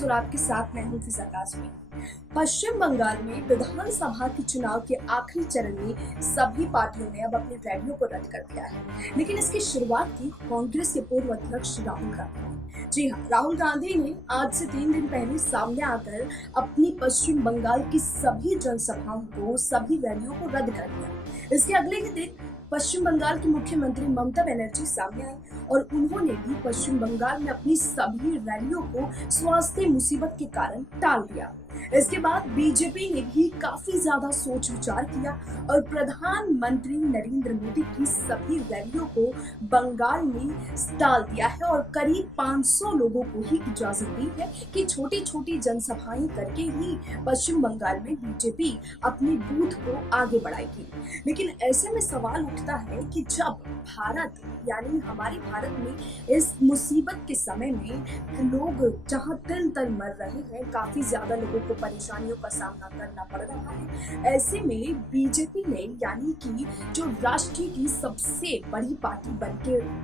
News और आपके साथ मैं हूं फिजा काज़मी। पश्चिम बंगाल में विधानसभा के चुनाव के आखिरी चरण में सभी पार्टियों ने अब अपनी रैलियों को रद्द कर दिया है, लेकिन इसकी शुरुआत की कांग्रेस के पूर्व अध्यक्ष राहुल गांधी ने। जी हाँ, राहुल गांधी ने आज से 3 दिन पहले सामने आकर अपनी पश्चिम बंगाल की सभी जनसभाओं को, सभी रैलियों को रद्द कर दिया। इसके अगले ही दिन पश्चिम बंगाल की मुख्यमंत्री ममता बनर्जी सामने आई और उन्होंने भी पश्चिम बंगाल में अपनी सभी रैलियों को स्वास्थ्य मुसीबत के कारण टाल दिया। इसके बाद बीजेपी ने भी काफी ज्यादा सोच विचार किया और प्रधानमंत्री नरेंद्र मोदी की सभी रैलियों को बंगाल में टाल दिया है और करीब 500 लोगों को ही इजाजत दी है कि छोटी छोटी जनसभाएं करके ही पश्चिम बंगाल में बीजेपी अपनी बूथ को आगे बढ़ाएगी। लेकिन ऐसे में सवाल उठता है कि जब भारत यानी हमारे भारत में इस मुसीबत के समय में लोग जहां तिल तिल मर रहे हैं, काफी ज्यादा लोगों को परेशानियों का सामना करना पड़ रहा है, ऐसे में बीजेपी ने यानी कि जो राष्ट्र की सबसे बड़ी पार्टी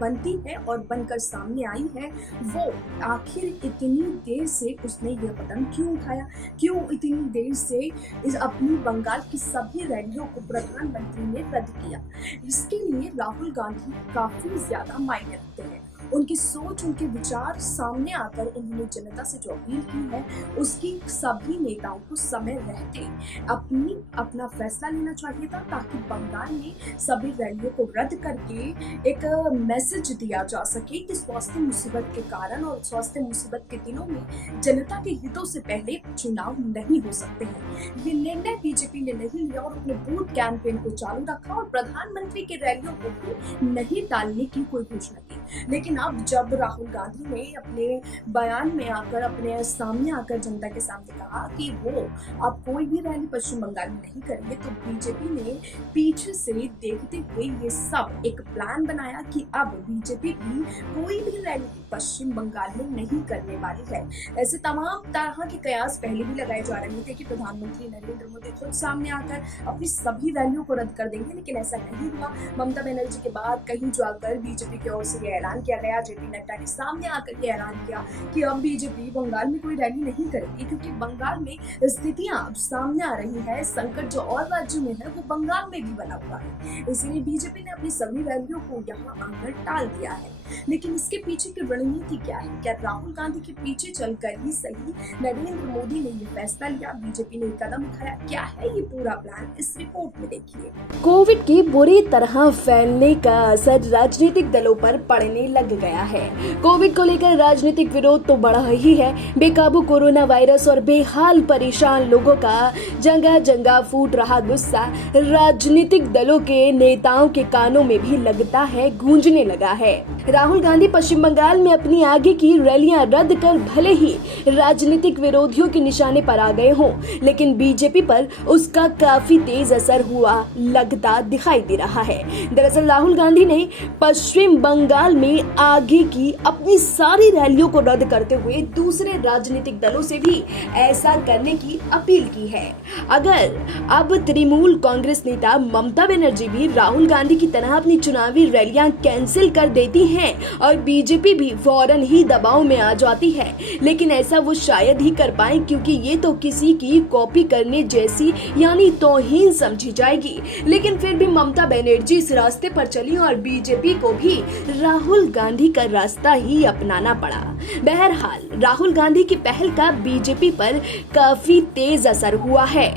बनती है और बनकर सामने आई है, वो आखिर इतनी देर से उसने यह कदम क्यों उठाया, क्यों इतनी देर से इस अपनी बंगाल की सभी रैलियों को प्रधानमंत्री ने रद्द किया। इसके लिए राहुल गांधी काफी ज्यादा मायने रखते हैं। उनकी सोच, उनके विचार सामने आकर उन्होंने जनता से जो अपील की है, उसकी सभी नेताओं को समय रहते अपना फैसला लेना चाहिए था, ताकि बंगाल में सभी रैलियों को रद्द करके एक मैसेज दिया जा सके कि स्वास्थ्य मुसीबत के कारण और स्वास्थ्य मुसीबत के दिनों में जनता के हितों से पहले चुनाव नहीं हो सकते हैं। ये निर्णय बीजेपी ने नहीं लिया और अपने बूथ कैंपेन को चालू रखा और प्रधानमंत्री की रैलियों को भी नहीं टालने की कोई घोषणा की। लेकिन अब जब राहुल गांधी ने अपने बयान में आकर अपने सामने आकर जनता के सामने कहा कि वो अब कोई भी रैली पश्चिम बंगाल में नहीं करेंगे, तो बीजेपी ने पीछे से देखते हुए ये सब एक प्लान बनाया कि अब बीजेपी भी कोई भी रैली पश्चिम बंगाल में नहीं करने वाली है। ऐसे तमाम तरह के कयास पहले भी लगाए जा रहे थे कि प्रधानमंत्री नरेंद्र मोदी खुद सामने आकर अपनी सभी रैलियों को रद्द कर देंगे, लेकिन ऐसा नहीं हुआ। ममता बनर्जी के बाद कहीं जाकर बीजेपी की ओर से यह ऐलान किया गया, जेपी नड्डा ने सामने आकर ये ऐलान किया कि अब बीजेपी बंगाल में कोई रैली नहीं करेगी, क्योंकि बंगाल में स्थितियां अब सामने आ रही है। संकट जो और राज्यों में है वो बंगाल में भी बना हुआ है, इसलिए बीजेपी ने अपनी सभी रैलियों को यहाँ आकर टाल दिया है। लेकिन इसके पीछे की रणनीति क्या है? क्या राहुल गांधी के पीछे चलकर ही सही नरेंद्र मोदी ने ये फैसला लिया, बीजेपी ने कदम उठाया? क्या है ये पूरा प्लान, इस रिपोर्ट में देखिए। कोविड के बुरी तरह फैलने का असर राजनीतिक दलों पर पड़ने लग गया है। कोविड को लेकर राजनीतिक विरोध तो बढ़ा ही है। बेकाबू कोरोना वायरस और बेहाल परेशान लोगों का जगह जगह फूट रहा गुस्सा राजनीतिक दलों के नेताओं के कानों में भी लगता है गूंजने लगा है। राहुल गांधी पश्चिम बंगाल में अपनी आगे की रैलियां रद्द कर भले ही राजनीतिक विरोधियों के निशाने पर आ गए हों, लेकिन बीजेपी पर उसका काफी तेज असर हुआ लगता दिखाई दे रहा है। दरअसल राहुल गांधी ने पश्चिम बंगाल में आगे की अपनी सारी रैलियों को रद्द करते हुए दूसरे राजनीतिक दलों से भी ऐसा करने की अपील की है। अगर अब तृणमूल कांग्रेस नेता ममता बनर्जी भी राहुल गांधी की तरह अपनी चुनावी रैलियां कैंसिल कर देती हैं और बीजेपी भी फौरन ही दबाव में आ जाती है, लेकिन ऐसा वो शायद ही कर पाए, क्योंकि ये तो किसी की कॉपी करने जैसी यानी तौहीन समझी जाएगी। लेकिन फिर भी ममता बनर्जी इस रास्ते पर चली और बीजेपी को भी राहुल गांधी का रास्ता ही अपनाना पड़ा। बहरहाल राहुल गांधी की पहल का बीजेपी पर काफी तेज असर हुआ है।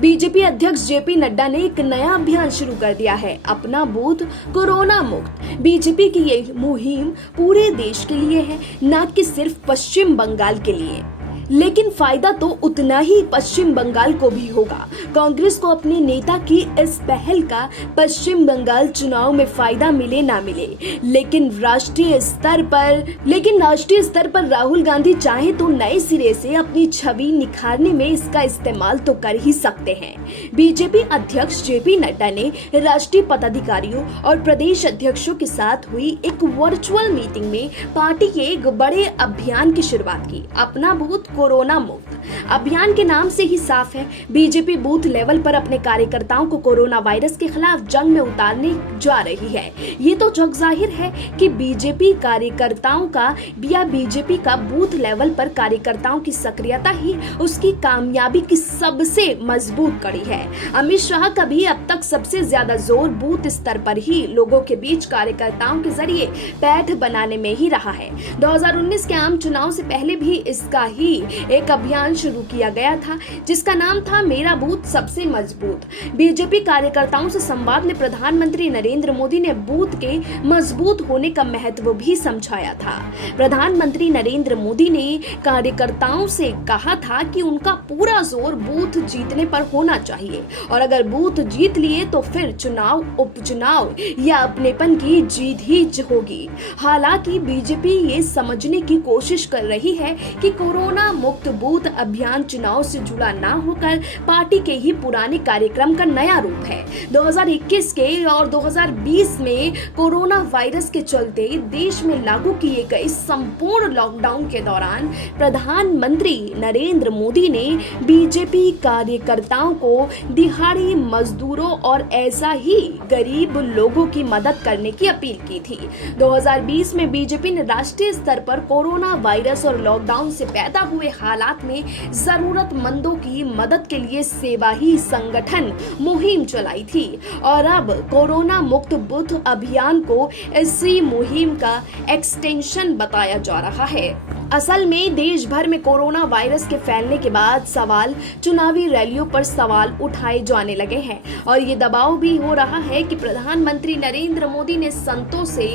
बीजेपी अध्यक्ष जेपी नड्डा ने एक नया अभियान शुरू कर दिया है, अपना बूथ कोरोना मुक्त। बीजेपी की ये मुहिम पूरे देश के लिए है, न कि सिर्फ पश्चिम बंगाल के लिए। लेकिन फायदा तो उतना ही पश्चिम बंगाल को भी होगा। कांग्रेस को अपने नेता की इस पहल का पश्चिम बंगाल चुनाव में फायदा मिले ना मिले, लेकिन राष्ट्रीय स्तर पर राहुल गांधी चाहे तो नए सिरे से अपनी छवि निखारने में इसका इस्तेमाल तो कर ही सकते हैं। बीजेपी अध्यक्ष जेपी नड्डा ने राष्ट्रीय पदाधिकारियों और प्रदेश अध्यक्षों के साथ हुई एक वर्चुअल मीटिंग में पार्टी के एक बड़े अभियान की शुरुआत की। अपना बूथ कोरोना मुक्त। अभियान के नाम से ही साफ है, बीजेपी बूथ लेवल पर अपने कार्यकर्ताओं को कोरोना वायरस के खिलाफ जंग में उतारने जा रही है। ये तो जग जाहिर है कि बीजेपी कार्यकर्ताओं का या बीजेपी का बूथ लेवल पर कार्यकर्ताओं की सक्रियता ही उसकी कामयाबी की सबसे मजबूत कड़ी है। अमित शाह का भी अब तक सबसे ज्यादा जोर बूथ स्तर पर ही लोगों के बीच कार्यकर्ताओं के जरिए पैठ बनाने में ही रहा है। 2019 के आम चुनाव से पहले भी इसका ही एक अभियान शुरू किया गया था, जिसका नाम था मेरा बूथ सबसे मजबूत। बीजेपी कार्यकर्ताओं से संवाद में प्रधानमंत्री नरेंद्र मोदी ने बूथ के मजबूत होने का महत्व भी समझाया था। प्रधानमंत्री नरेंद्र मोदी ने कार्यकर्ताओं से कहा था कि उनका पूरा जोर बूथ जीतने पर होना चाहिए और अगर बूथ जीत लिए तो फिर चुनाव, उपचुनाव या अपनेपन की जीत ही होगी। हालांकि बीजेपी ये समझने की कोशिश कर रही है कि कोरोना मुक्त बूथ अभियान चुनाव से जुड़ा ना होकर पार्टी के ही पुराने कार्यक्रम का नया रूप है। 2021 के और 2020 में कोरोना वायरस के चलते देश में लागू किए गए संपूर्ण लॉकडाउन के दौरान प्रधानमंत्री नरेंद्र मोदी ने बीजेपी कार्यकर्ताओं को दिहाड़ी मजदूरों और ऐसा ही गरीब लोगों की मदद करने की अपील की थी। 2020 में बीजेपी ने राष्ट्रीय स्तर पर कोरोना वायरस और लॉकडाउन से पैदा हुए हालात में जरूरतमंदों की मदद के लिए सेवा ही संगठन मुहिम चलाई थी और अब कोरोना मुक्त बूथ अभियान को इसी मुहिम का एक्सटेंशन बताया जा रहा है। असल में देश भर में कोरोना वायरस के फैलने के बाद सवाल चुनावी रैलियों पर सवाल उठाए जाने लगे हैं और ये दबाव भी हो रहा है कि प्रधानमंत्री नरेंद्र मोदी ने संतों से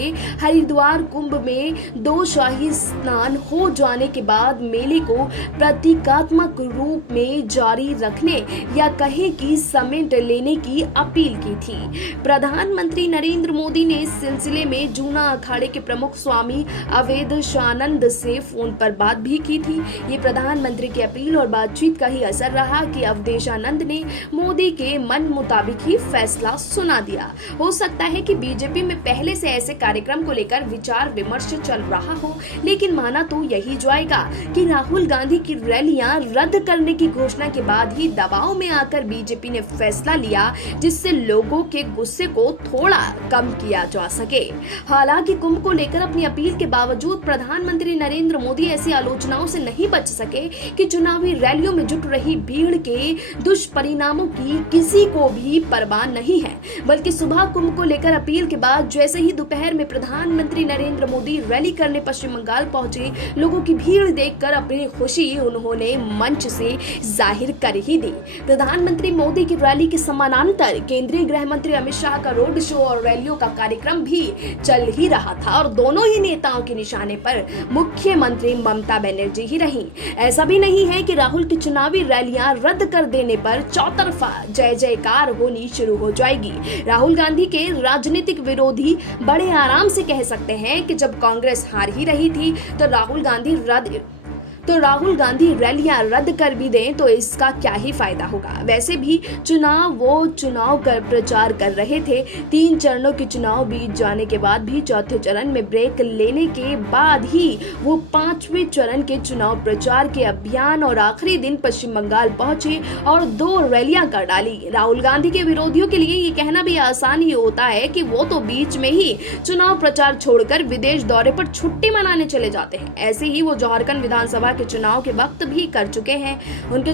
हरिद्वार कुंभ में 2 शाही स्नान हो जाने के बाद मेले को प्रतीकात्मक रूप में जारी रखने या कहे कि समेट लेने की अपील की थी। प्रधानमंत्री नरेंद्र मोदी ने इस सिलसिले में जूना अखाड़े के प्रमुख स्वामी अवधेशानंद से फोन पर बात भी की थी। ये प्रधानमंत्री की अपील और बातचीत का ही असर रहा कि अवधेशानंद ने मोदी के मन मुताबिक ही फैसला सुना दिया। हो सकता है कि बीजेपी में पहले से ऐसे कार्यक्रम को लेकर विचार विमर्श चल रहा हो, लेकिन माना तो यही जाएगा कि राहुल गांधी की रैलियां रद्द करने की घोषणा के बाद ही दबाव में आकर बीजेपी ने फैसला लिया जिससे लोगों के गुस्से को थोड़ा कम किया जा सके। हालांकि कुंभ को लेकर अपनी अपील के बावजूद प्रधानमंत्री नरेंद्र मोदी ऐसी आलोचनाओं से नहीं बच सके कि चुनावी रैलियों में जुट रही भीड़ के दुष्परिणामों की किसी को भी परवाह नहीं है, बल्कि सुबह कुंभ को लेकर अपील के बाद जैसे ही दोपहर में प्रधानमंत्री नरेंद्र मोदी रैली करने पश्चिम बंगाल पहुंचे, लोगों की भीड़ देखकर अपनी खुशी उन्होंने मंच से जाहिर कर ही दी। प्रधानमंत्री मोदी की रैली के समानांतर केंद्रीय गृह मंत्री अमित शाह का रोड शो और रैलियों का कार्यक्रम भी चल ही रहा था और दोनों ही नेताओं के निशाने पर मुख्यमंत्री ममता बनर्जी ही रही। ऐसा भी नहीं है कि राहुल की चुनावी रैलियां रद्द कर देने पर चौतरफा जय जयकार होनी शुरू हो जाएगी। राहुल गांधी के राजनीतिक विरोधी बड़े आराम से कह सकते हैं कि जब कांग्रेस हार ही रही थी तो राहुल गांधी रैलियां रद्द कर भी दें तो इसका क्या ही फायदा होगा। वैसे भी चुनाव कर प्रचार कर रहे थे। 3 चरणों के चुनाव बीत जाने के बाद भी चौथे चरण में ब्रेक लेने के बाद ही वो 5वें चरण के चुनाव प्रचार के अभियान और आखिरी दिन पश्चिम बंगाल पहुंचे और 2 रैलियां कर डाली। राहुल गांधी के विरोधियों के लिए ये कहना भी आसान ही होता है कि वो तो बीच में ही चुनाव प्रचार छोड़कर विदेश दौरे पर छुट्टी मनाने चले जाते हैं। ऐसे ही वो झारखंड विधानसभा के चुनाव के वक्त भी कर चुके हैं। उनके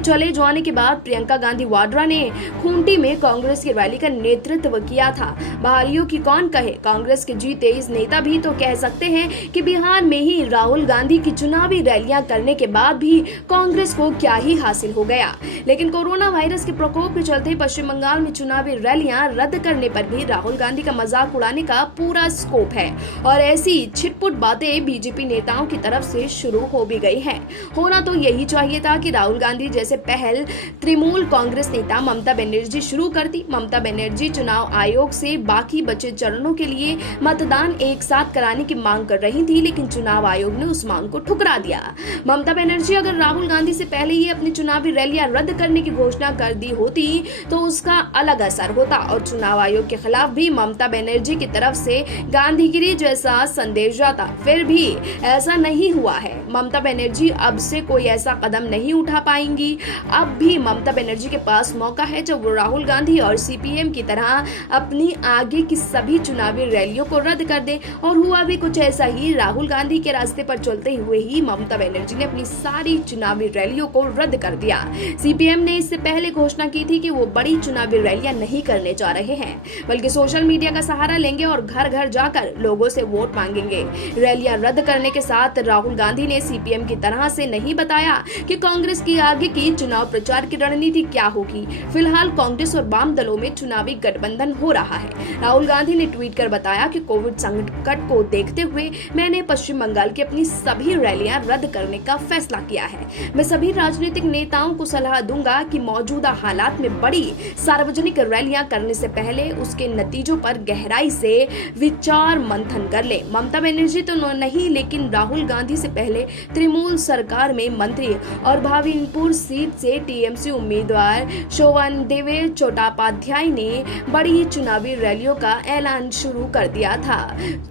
चले जाने के बाद प्रियंका गांधी वाड्रा ने खूंटी में कांग्रेस की रैली का नेतृत्व किया था। बहालियों की कौन कहे, कांग्रेस के जीते इस नेता भी तो कह सकते हैं कि बिहार में ही राहुल गांधी की चुनावी रैलियां करने के बाद भी कांग्रेस को क्या ही हासिल हो गया। लेकिन कोरोना वायरस के प्रकोप के चलते पश्चिम बंगाल में चुनावी रैलियां रद्द करने पर भी राहुल गांधी का मजाक उड़ाने का पूरा स्कोप है और ऐसी छिटपुट बातें बीजेपी नेताओं की तरफ से शुरू हो भी गई है। होना तो यही चाहिए था कि राहुल गांधी जैसे पहल तृणमूल कांग्रेस नेता ममता बनर्जी शुरू करती। ममता बनर्जी चुनाव आयोग से बाकी बचे चरणों के लिए मतदान एक साथ कराने की मांग कर रही थी, लेकिन चुनाव आयोग ने उस मांग को ठुकरा दिया। ममता बनर्जी अगर राहुल गांधी से पहले ही अपनी चुनावी रैलियां रद्द करने की घोषणा कर दी होती तो उसका अलग असर होता और चुनाव आयोग के खिलाफ भी ममता बनर्जी की तरफ से गांधीगिरी जैसा संदेश जाता। फिर भी ऐसा नहीं हुआ है। ममता बनर्जी अब से कोई ऐसा कदम नहीं उठा पाएंगी। अब भी ममता बनर्जी के पास मौका है जब वो राहुल गांधी और सीपीएम की तरह अपनी आगे की सभी चुनावी रैलियों को रद्द कर दे। और हुआ भी कुछ ऐसा ही। राहुल गांधी के रास्ते पर चलते हुए ही ममता बनर्जी ने अपनी सारी चुनावी रैलियों को रद्द कर दिया। सीपीएम ने इससे पहले घोषणा की थी कि वो बड़ी चुनावी रैलियां नहीं करने जा रहे हैं, बल्कि सोशल मीडिया का सहारा लेंगे और घर घर जाकर लोगों से वोट मांगेंगे। रैलियां रद्द करने के साथ राहुल गांधी ने सीपीएम की तरह से नहीं बताया कि कांग्रेस की आगे की चुनाव प्रचार की रणनीति क्या होगी। फिलहाल कांग्रेस और वाम दलों में चुनावी गठबंधन हो रहा है। राहुल गांधी ने ट्वीट कर बताया कि कोविड संकट को देखते हुए मैंने पश्चिम बंगाल की अपनी सभी रैलियां रद्द करने का फैसला किया है। मैं सभी राजनीतिक नेताओं को सलाह दूंगा कि मौजूदा हालात में बड़ी सार्वजनिक रैलियां करने से पहले उसके नतीजों पर गहराई से विचार मंथन कर ले। ममता बनर्जी तो नहीं, लेकिन राहुल गांधी से पहले तृणमूल सरकार में मंत्री और भागलपुर सीट से टीएमसी उम्मीदवार शोभनदेव चट्टोपाध्याय ने बड़ी चुनावी रैलियों का ऐलान शुरू कर दिया था।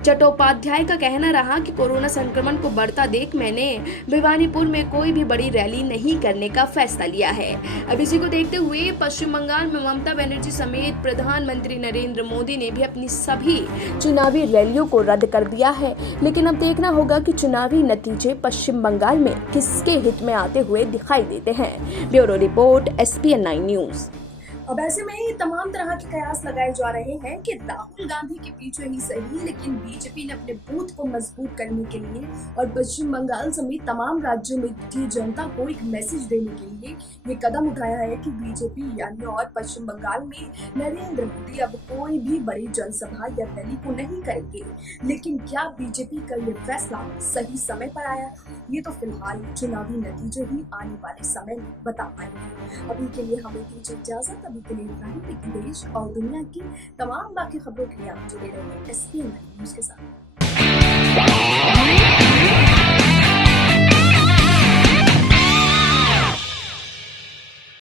चट्टोपाध्याय का कहना रहा कि कोरोना संक्रमण को बढ़ता देख मैंने भिवानीपुर में कोई भी बड़ी रैली नहीं करने का फैसला लिया है। अब इसी को देखते हुए पश्चिम बंगाल में ममता बनर्जी समेत प्रधानमंत्री नरेंद्र मोदी ने भी अपनी सभी चुनावी रैलियों को रद्द कर दिया है। लेकिन अब देखना होगा कि चुनावी नतीजे पश्चिम बंगाल में किसके हित में आते हुए दिखाई देते हैं। Bureau report SPN 9 news. अब ऐसे में तमाम तरह के कयास लगाए जा रहे हैं कि राहुल गांधी के पीछे ही सही, लेकिन बीजेपी ने अपने बूथ को मजबूत करने के लिए और पश्चिम बंगाल समेत तमाम राज्यों में की जनता को एक मैसेज देने के लिए ये कदम उठाया है कि बीजेपी यानी और पश्चिम बंगाल में नरेंद्र मोदी अब कोई भी बड़ी जनसभा या रैली को नहीं करेंगे। लेकिन क्या बीजेपी का ये फैसला सही समय पर आया? ये तो फिलहाल चुनावी नतीजे ही आने वाले समय में बता पाएंगे। अभी के लिए हमें दीजिए इजाजत। अभी के लिए देश और दुनिया की तमाम बाकी खबरों के लिए आप जुड़े रहिए SPN न्यूज के साथ।